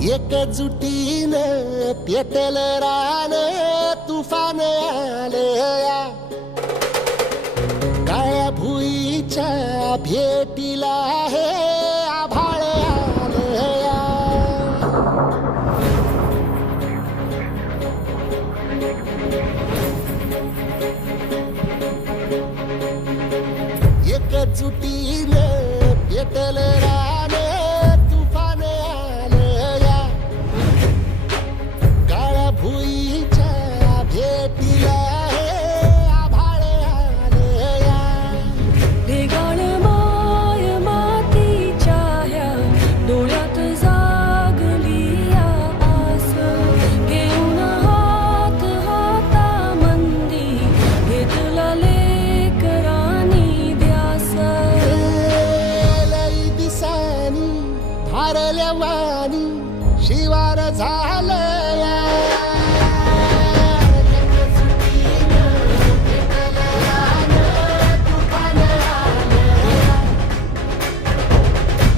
एकजुटीने पेटल रान तुफान आलया काळ्या भुईच्या भेटीला हे आभाळ आलया एकजुटीने पेटल रान तुफान आलया काळ्या भुईच्या भेटीला हे आभाळ आलया ढेगाळ माय मातीच्या ह्या डोळ्यात जागली आस घेऊन हात हातामंदी घेतला लेकरांनी ध्यास लई दिसानी भारल्या वाणी शिवार झालं